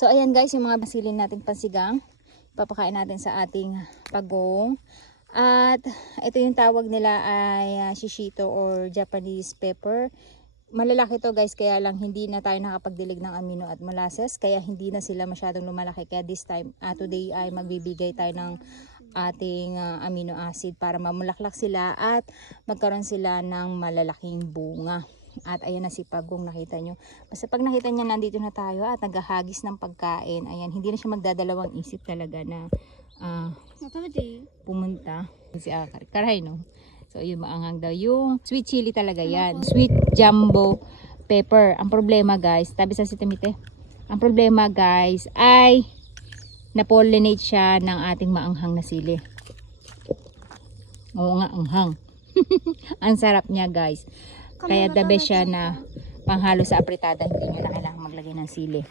So ayan guys, yung mga basilin nating pansigang. Papakain natin sa ating pagong. At ito yung tawag nila ay shishito or Japanese pepper. Malalaki to guys, kaya lang hindi na tayo nakapagdilig ng amino at molasses. Kaya hindi na sila masyadong lumalaki. Kaya this time, today ay magbibigay tayo ng ating amino acid para mamulaklak sila at magkaroon sila ng malalaking bunga. At ayan na si Pagong, nakita nyo. Basta pag nakita niya nandito na tayo at naghahagis ng pagkain, ayan, hindi na siya magdadalawang isip talaga na pumunta. Si Karay, no? So yun, maanghang daw. Yung sweet chili talaga yan. Sweet jumbo pepper. Ang problema guys, tabi sa sitamite. Ang problema guys ay na-pollinate siya ng ating maanghang na sili. Oo nga, anghang. Ang sarap niya guys. Kaya the best siya na panghalo sa apritada, hindi nyo na kailangan maglagay ng sili.